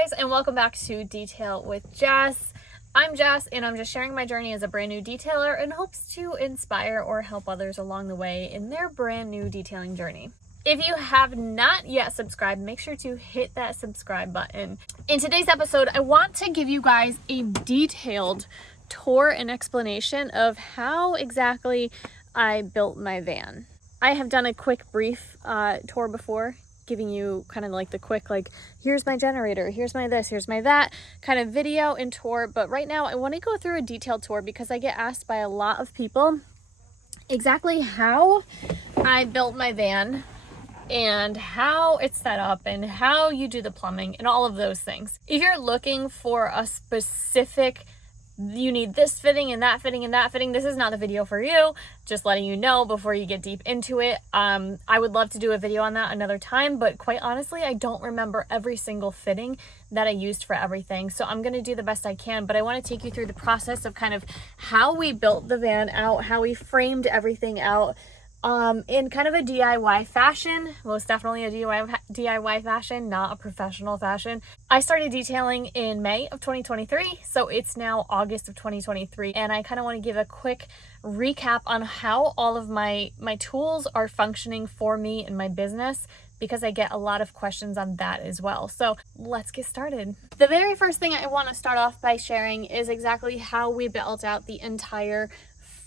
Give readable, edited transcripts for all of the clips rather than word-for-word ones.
guys, and welcome back to Detail with Jess. I'm Jess, and I'm just sharing my journey as a brand new detailer in hopes to inspire or help others along the way in their brand new detailing journey. If you have not yet subscribed, make sure to hit that subscribe button. In today's episode, I want to give you guys a detailed tour and explanation of how exactly I built my van. I have done a quick brief tour before, giving you kind of like the quick, like, here's my generator, here's my this, here's my that kind of video and tour. But right now I want to go through a detailed tour because I get asked by a lot of people exactly how I built my van and how it's set up and how you do the plumbing and all of those things. If you're looking for a specific, you need this fitting and that fitting and that fitting, this is not the video for you. Just letting you know before you get deep into it. I would love to do a video on that another time, but quite honestly, I don't remember every single fitting that I used for everything. So I'm going to do the best I can, but I want to take you through the process of kind of how we built the van out, how we framed everything out, in kind of a DIY fashion, most definitely a DIY fashion, not a professional fashion. I started detailing in May of 2023, so it's now August of 2023, and I kind of want to give a quick recap on how all of my tools are functioning for me in my business, because I get a lot of questions on that as well. So let's get started. The very first thing I want to start off by sharing is exactly how we built out the entire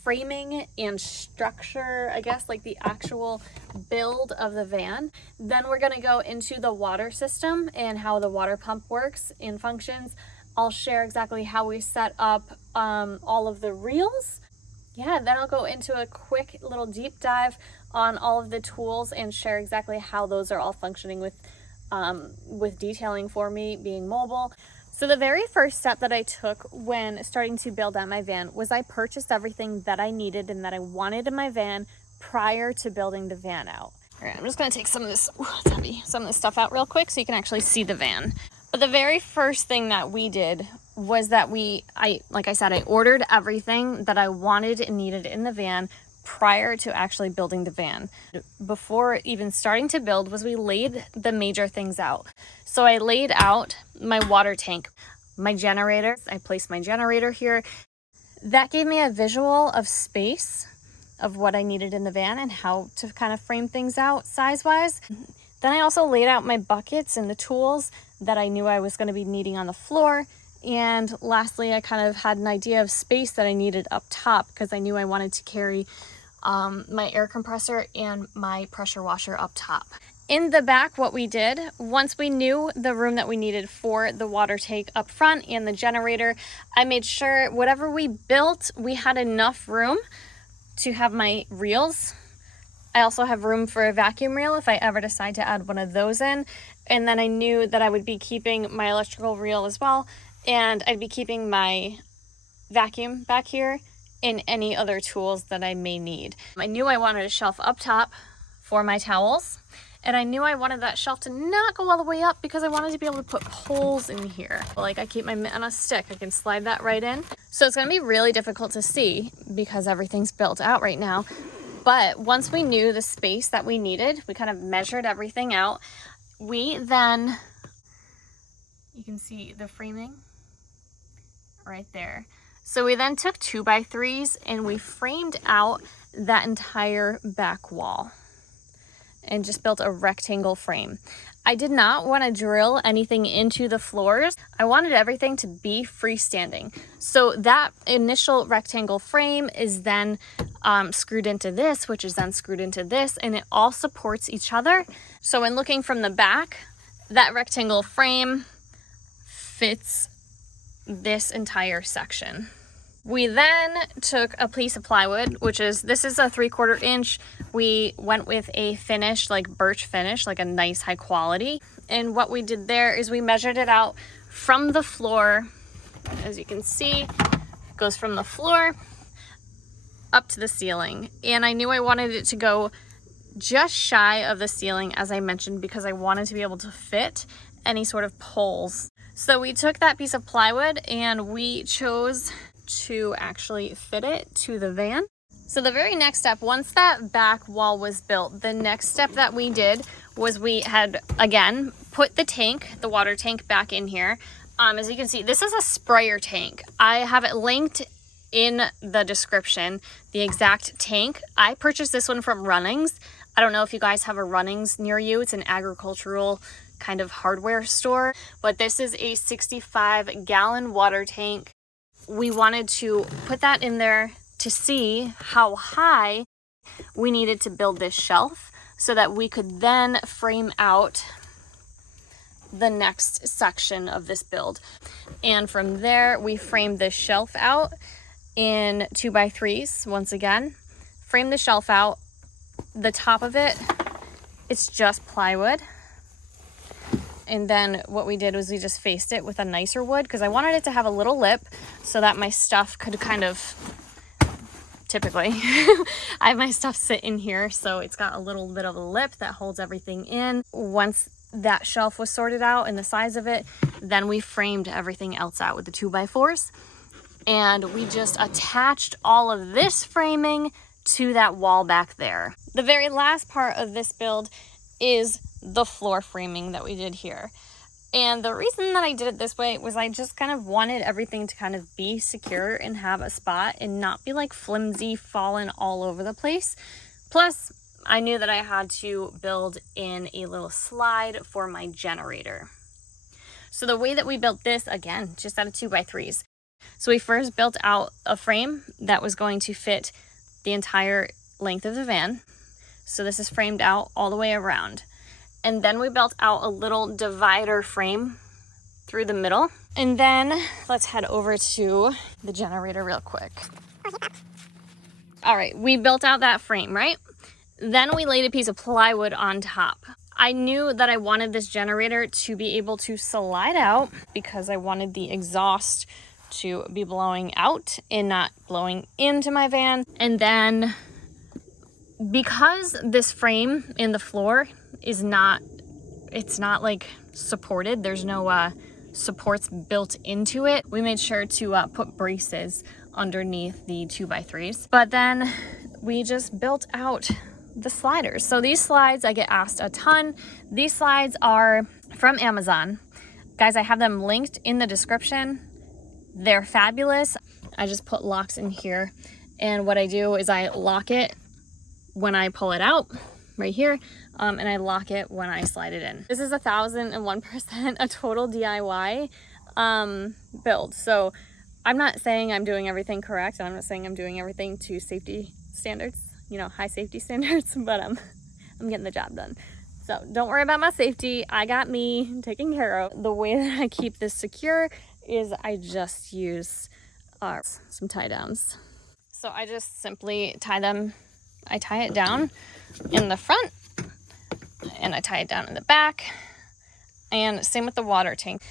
framing and structure, I guess, like the actual build of the van. Then we're going to go into the water system and how the water pump works and functions. I'll share exactly how we set up all of the reels. Then I'll go into a quick little deep dive on all of the tools and share exactly how those are all functioning with detailing for me being mobile. So the very first step that I took when starting to build out my van was I purchased everything that I needed and that I wanted in my van prior to building the van out. All right, I'm just gonna take some of this, it's heavy, some of this stuff out real quick so you can actually see the van. But the very first thing that we did was that like I said, I ordered everything that I wanted and needed in the van prior to actually building the van. Before even starting to build was we laid the major things out. So I laid out my water tank, my generator. I placed my generator here. That gave me a visual of space of what I needed in the van and how to kind of frame things out size-wise. Then I also laid out my buckets and the tools that I knew I was going to be needing on the floor. And lastly, I kind of had an idea of space that I needed up top because I knew I wanted to carry my air compressor and my pressure washer up top. In the back, what we did, once we knew the room that we needed for the water tank up front and the generator, I made sure whatever we built, we had enough room to have my reels. I also have room for a vacuum reel if I ever decide to add one of those in. And then I knew that I would be keeping my electrical reel as well, and I'd be keeping my vacuum back here and any other tools that I may need. I knew I wanted a shelf up top for my towels, and I knew I wanted that shelf to not go all the way up because I wanted to be able to put poles in here. Like I keep my mitt on a stick, I can slide that right in. So it's gonna be really difficult to see because everything's built out right now. But once we knew the space that we needed, we kind of measured everything out. We then, you can see the framing right there. So we then took 2x3s and we framed out that entire back wall and just built a rectangle frame. I did not want to drill anything into the floors. I wanted everything to be freestanding. So that initial rectangle frame is then screwed into this, which is then screwed into this, and it all supports each other. So when looking from the back, that rectangle frame fits this entire section. We then took a piece of plywood, this is a 3/4 inch. We went with a finish, like birch finish, like a nice high quality. And what we did there is we measured it out from the floor. As you can see, it goes from the floor up to the ceiling. And I knew I wanted it to go just shy of the ceiling, as I mentioned, because I wanted to be able to fit any sort of poles. So we took that piece of plywood and we chose to actually fit it to the van. So the very next step, once that back wall was built, the next step that we did was we had, again, put the water tank back in here. As you can see, this is a sprayer tank. I have it linked in the description, the exact tank. I purchased this one from Runnings. I don't know if you guys have a Runnings near you. It's an agricultural kind of hardware store, but this is a 65-gallon water tank. We wanted to put that in there to see how high we needed to build this shelf so that we could then frame out the next section of this build. And from there, we framed this shelf out in 2x3s. Once again, frame the shelf out. The top of it, it's just plywood. And then what we did was we just faced it with a nicer wood because I wanted it to have a little lip so that my stuff could kind of, typically, I have my stuff sit in here, so it's got a little bit of a lip that holds everything in. Once that shelf was sorted out and the size of it, then we framed everything else out with the 2x4s. And we just attached all of this framing to that wall back there. The very last part of this build is the floor framing that we did here. And the reason that I did it this way was I just kind of wanted everything to kind of be secure and have a spot and not be like flimsy, falling all over the place. Plus, I knew that I had to build in a little slide for my generator. So the way that we built this, again, just out of 2x3s. So we first built out a frame that was going to fit the entire length of the van. So this is framed out all the way around. And then we built out a little divider frame through the middle. And then let's head over to the generator real quick. All right, we built out that frame, right? Then we laid a piece of plywood on top. I knew that I wanted this generator to be able to slide out because I wanted the exhaust to be blowing out and not blowing into my van. And then because this frame in the floor is not, it's not like supported, there's no supports built into it, we made sure to put braces underneath the 2x3s. But then we just built out the sliders. So these slides, I get asked a ton. These slides are from Amazon. Guys, I have them linked in the description. They're fabulous. I just put locks in here. And what I do is I lock it when I pull it out right here. And I lock it when I slide it in. This is 1001% a total DIY build. So I'm not saying I'm doing everything correct. I'm not saying I'm doing everything to safety standards, you know, high safety standards, but I'm getting the job done. So don't worry about my safety. I got me taken care of. The way that I keep this secure is I just use some tie downs. So I just simply tie them. I tie it down in the front and I tie it down in the back, and same with the water tank.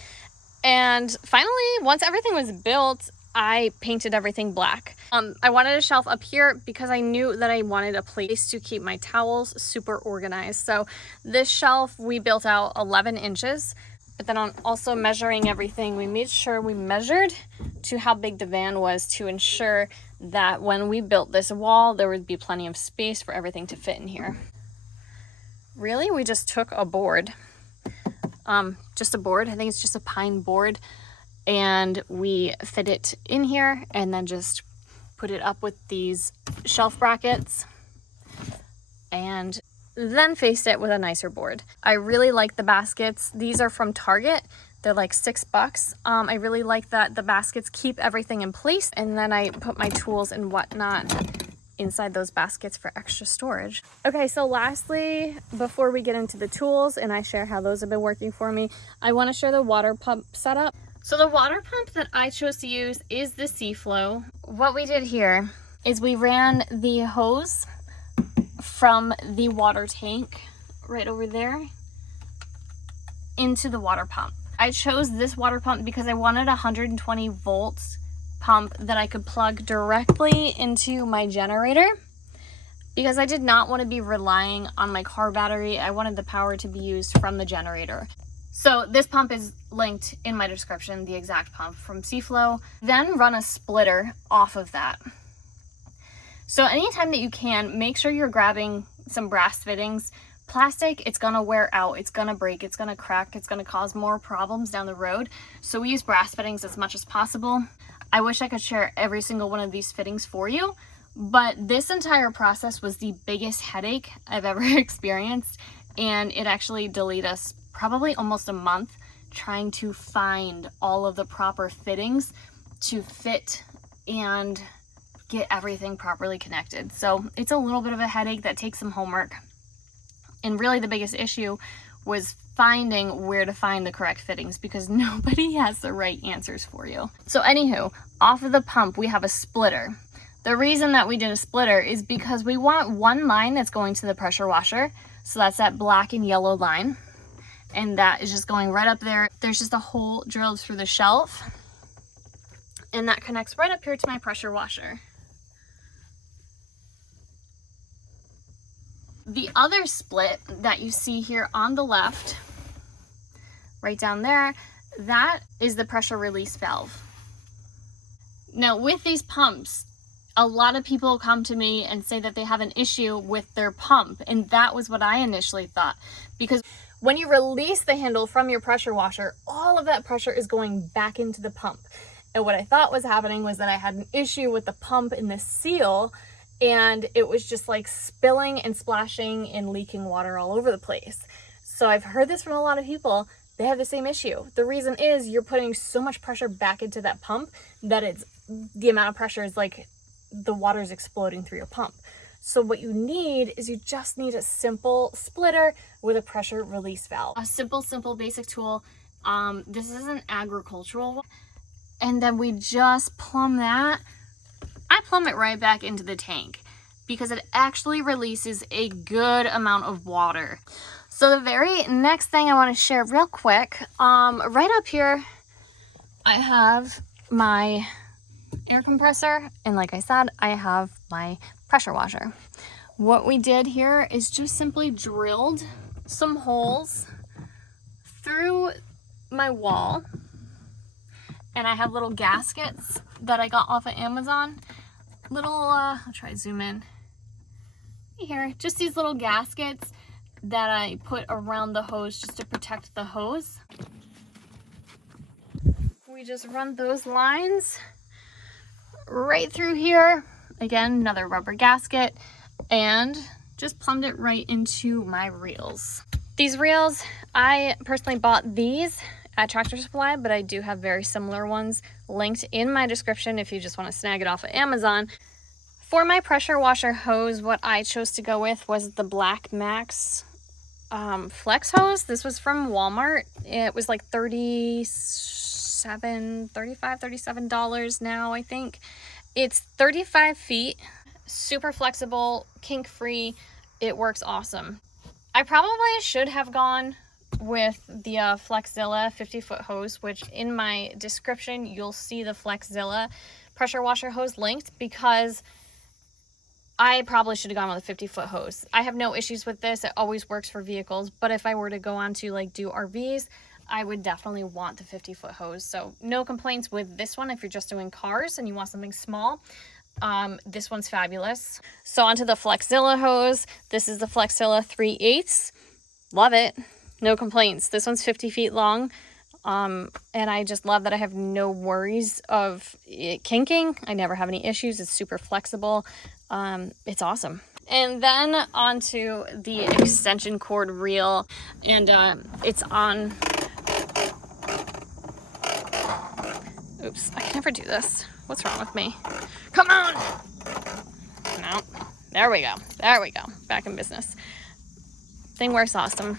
And finally, once everything was built, I painted everything black. I wanted a shelf up here because I knew that I wanted a place to keep my towels super organized. So this shelf, we built out 11 inches, but then on also measuring everything, we made sure we measured to how big the van was to ensure that when we built this wall, there would be plenty of space for everything to fit in here. Really, we just took a board, just a board. I think it's just a pine board. And we fit it in here and then just put it up with these shelf brackets and then faced it with a nicer board. I really like the baskets. These are from Target. They're like $6. I really like that the baskets keep everything in place, and then I put my tools and whatnot inside those baskets for extra storage. Okay, so lastly, before we get into the tools and I share how those have been working for me, I want to share the water pump setup. So the water pump that I chose to use is the Seaflow. What we did here is we ran the hose from the water tank right over there into the water pump. I chose this water pump because I wanted a 120 volts pump that I could plug directly into my generator, because I did not want to be relying on my car battery. I wanted the power to be used from the generator. So this pump is linked in my description, the exact pump from Seaflow. Then run a splitter off of that. So anytime that you can, make sure you're grabbing some brass fittings. Plastic, it's gonna wear out, it's gonna break, it's gonna crack, it's gonna cause more problems down the road. So we use brass fittings as much as possible. I wish I could share every single one of these fittings for you, but this entire process was the biggest headache I've ever experienced, and it actually delayed us probably almost a month trying to find all of the proper fittings to fit and get everything properly connected. So it's a little bit of a headache that takes some homework. And really the biggest issue was finding where to find the correct fittings, because nobody has the right answers for you. So anywho, off of the pump, we have a splitter. The reason that we did a splitter is because we want one line that's going to the pressure washer. So that's that black and yellow line. And that is just going right up there. There's just a hole drilled through the shelf. And that connects right up here to my pressure washer. The other split that you see here on the left, right down there, that is the pressure release valve. Now with these pumps, a lot of people come to me and say that they have an issue with their pump, and that was what I initially thought, because when you release the handle from your pressure washer, all of that pressure is going back into the pump. And what I thought was happening was that I had an issue with the pump and the seal, and it was just like spilling and splashing and leaking water all over the place. So I've heard this from a lot of people. They have the same issue. The reason is you're putting so much pressure back into that pump that the amount of pressure is like the water is exploding through your pump. So what you need is you just need a simple splitter with a pressure release valve. A simple basic tool. This is an agricultural one. And then we just plumb that. I plumb it right back into the tank because it actually releases a good amount of water. So the very next thing I want to share real quick, right up here, I have my air compressor, and like I said, I have my pressure washer. What we did here is just simply drilled some holes through my wall, and I have little gaskets that I got off of Amazon. I'll try to zoom in here, just these little gaskets that I put around the hose just to protect the hose. We just run those lines right through here. Again, another rubber gasket, and just plumbed it right into my reels. These reels, I personally bought these at Tractor Supply, but I do have very similar ones linked in my description if you just want to snag it off of Amazon. For my pressure washer hose, what I chose to go with was the Black Max Flex hose. This was from Walmart. It was like $37 now, I think. It's 35 feet, super flexible, kink free. It works awesome. I probably should have gone with the Flexzilla 50-foot hose, which in my description you'll see the Flexzilla pressure washer hose linked, because I probably should have gone with a 50-foot hose. I have no issues with this. It always works for vehicles, but if I were to go on to like do RVs, I would definitely want the 50-foot hose. So no complaints with this one if you're just doing cars and you want something small. This one's fabulous. So onto the Flexzilla hose. This is the Flexzilla 3/8. Love it. No complaints. This one's 50 feet long. And I just love that I have no worries of it kinking. I never have any issues. It's super flexible. It's awesome. And then onto the extension cord reel, and it's on. Oops, I can never do this. What's wrong with me? Come on! No. There we go. There we go. Back in business. Thing works awesome.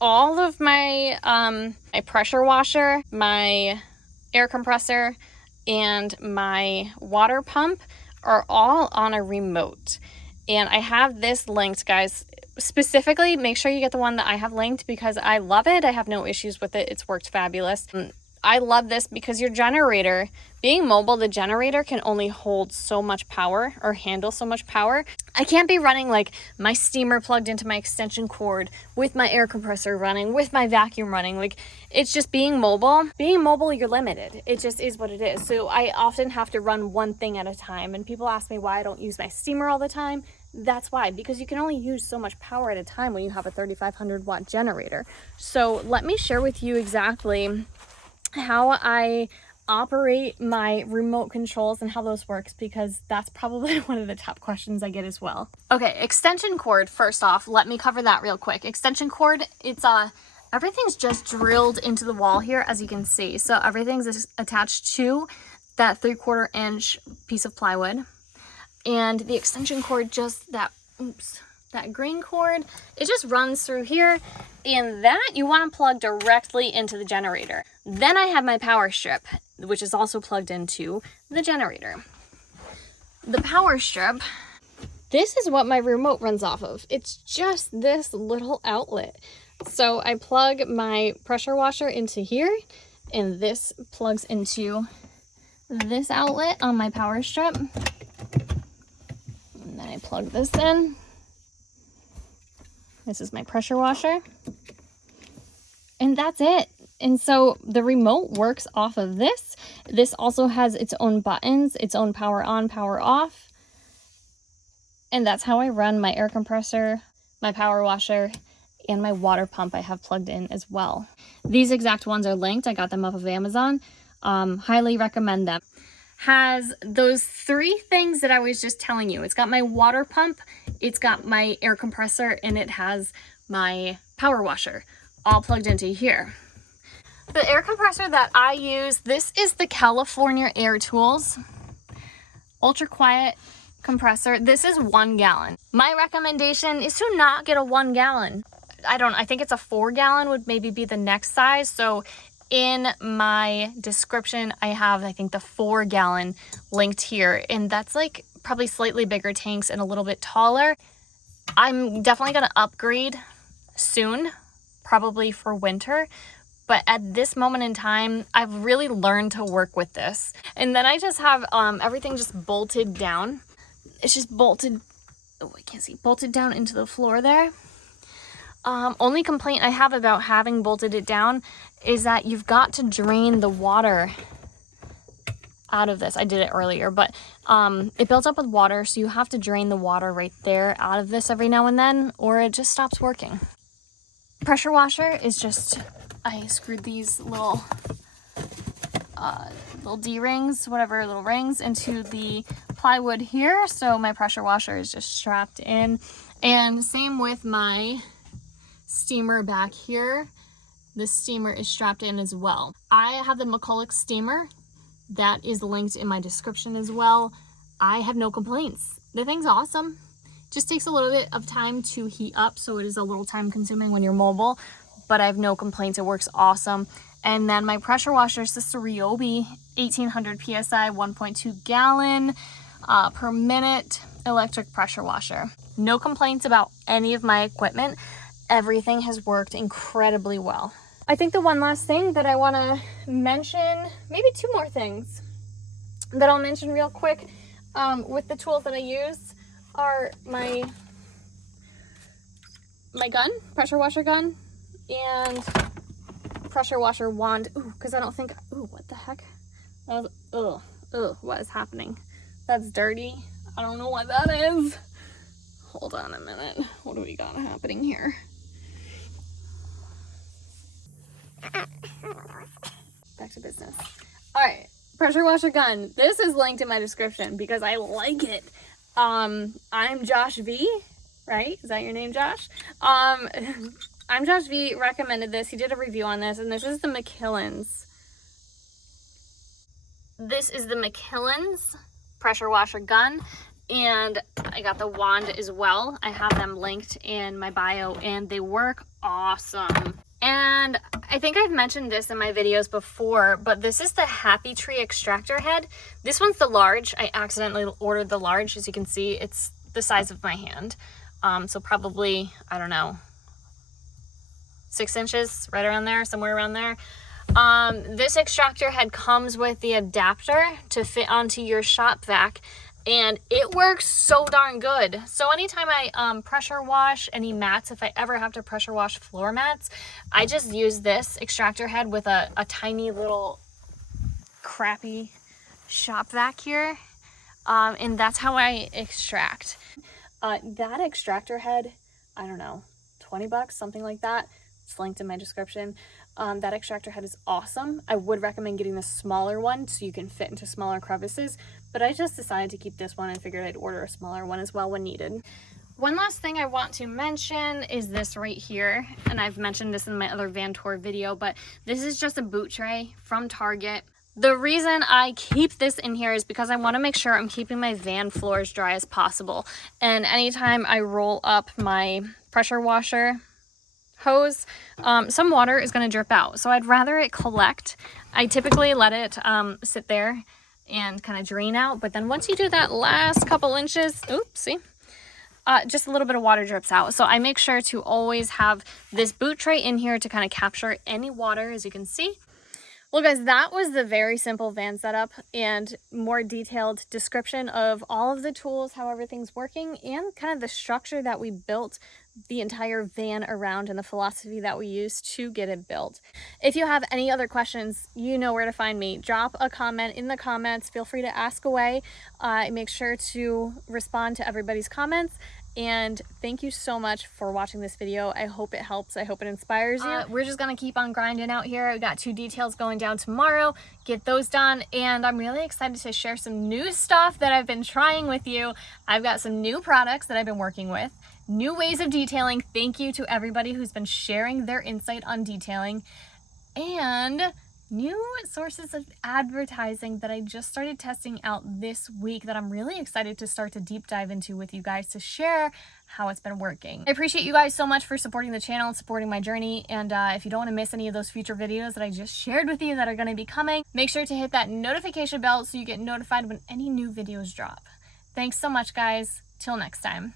All of my my pressure washer, my air compressor, and my water pump are all on a remote. And I have this linked, guys. Specifically, make sure you get the one that I have linked because I love it. I have no issues with it. It's worked fabulous. I love this because your generator, being mobile, the generator can only hold so much power or handle so much power. I can't be running like my steamer plugged into my extension cord with my air compressor running, with my vacuum running. Like, it's just being mobile. Being mobile, you're limited. It just is what it is. So I often have to run one thing at a time. And people ask me why I don't use my steamer all the time. That's why, because you can only use so much power at a time when you have a 3,500 watt generator. So let me share with you exactly how I operate my remote controls and how those works, because that's probably one of the top questions I get as well. Okay, extension cord, first off, let me cover that real quick. Extension cord, it's everything's just drilled into the wall here, as you can see. So everything's attached to that 3/4 inch piece of plywood. And the extension cord, just that green cord, it just runs through here, and that you want to plug directly into the generator. Then I have my power strip, which is also plugged into the generator. The power strip, this is what my remote runs off of. It's just this little outlet. So I plug my pressure washer into here, and this plugs into this outlet on my power strip. And then I plug this in. This is my pressure washer. And that's it. And so the remote works off of this. This also has its own buttons, its own power on, power off. And that's how I run my air compressor, my power washer, and my water pump I have plugged in as well. These exact ones are linked. I got them off of Amazon. Highly recommend them. Has those 3 things that I was just telling you. It's got my water pump, it's got my air compressor, and it has my power washer all plugged into here. The air compressor that I use, this is the California Air Tools ultra quiet compressor. This is 1 gallon. My recommendation is to not get a 1 gallon. I think it's a 4 gallon would maybe be the next size. So in my description, I have, I think, the 4 gallon linked here, and that's like probably slightly bigger tanks and a little bit taller. I'm definitely going to upgrade soon, probably for winter. But at this moment in time, I've really learned to work with this. And then I just have everything just bolted down. It's just bolted, oh, I can't see, bolted down into the floor there. Only complaint I have about having bolted it down is that you've got to drain the water out of this. I did it earlier, but it builds up with water, so you have to drain the water right there out of this every now and then, or it just stops working. Pressure washer is just, I screwed these little D-rings, whatever, little rings into the plywood here, so my pressure washer is just strapped in. And same with my steamer back here. This steamer is strapped in as well. I have the McCulloch steamer. That is linked in my description as well. I have no complaints. The thing's awesome. Just takes a little bit of time to heat up, so it is a little time consuming when you're mobile, but I have no complaints. It works awesome. And then my pressure washer is this Ryobi 1800 PSI 1.2 gallon per minute electric pressure washer. No complaints about any of my equipment. Everything has worked incredibly well. I think the one last thing that I want to mention, maybe 2 more things that I'll mention real quick with the tools that I use are my gun, pressure washer gun, and pressure washer wand. Ooh, because I don't think, ooh, what the heck? That was, what is happening? That's dirty. I don't know what that is. Hold on a minute. What do we got happening here? Back to business. All right, pressure washer gun. This is linked in my description because I like it. I'm Josh V, right? Is that your name, Josh? I'm Josh V recommended this. He did a review on this, and this is the McKillen's. This is the McKillen's pressure washer gun, and I got the wand as well. I have them linked in my bio, and they work awesome. And I think I've mentioned this in my videos before, but this is the Happy Tree extractor head. This one's the large. I accidentally ordered the large. As you can see, it's the size of my hand. So probably, I don't know, 6 inches, right around there, somewhere around there. This extractor head comes with the adapter to fit onto your shop vac, and it works so darn good. So anytime I pressure wash any mats, if I ever have to pressure wash floor mats, I just use this extractor head with a tiny little crappy shop vac here, and that's how I extract. That extractor head, I don't know, 20 bucks, something like that. It's linked in my description. That extractor head is awesome. I would recommend getting the smaller one so you can fit into smaller crevices, but I just decided to keep this one and figured I'd order a smaller one as well when needed. One last thing I want to mention is this right here, and I've mentioned this in my other van tour video, but this is just a boot tray from Target. The reason I keep this in here is because I want to make sure I'm keeping my van floor as dry as possible. And anytime I roll up my pressure washer hose, some water is going to drip out. So I'd rather it collect. I typically let it sit there and kind of drain out. But then once you do that last couple inches, oopsie, just a little bit of water drips out. So I make sure to always have this boot tray in here to kind of capture any water, as you can see. Well guys, that was the very simple van setup and more detailed description of all of the tools, how everything's working, and kind of the structure that we built the entire van around and the philosophy that we use to get it built. If you have any other questions, you know where to find me. Drop a comment in the comments. Feel free to ask away. Make sure to respond to everybody's comments. And thank you so much for watching this video. I hope it helps. I hope it inspires you. We're just gonna keep on grinding out here. We got 2 details going down tomorrow. Get those done. And I'm really excited to share some new stuff that I've been trying with you. I've got some new products that I've been working with, new ways of detailing. Thank you to everybody who's been sharing their insight on detailing, and new sources of advertising that I just started testing out this week that I'm really excited to start to deep dive into with you guys to share how it's been working. I appreciate you guys so much for supporting the channel and supporting my journey. And if you don't want to miss any of those future videos that I just shared with you that are going to be coming, make sure to hit that notification bell so you get notified when any new videos drop. Thanks so much, guys. Till next time.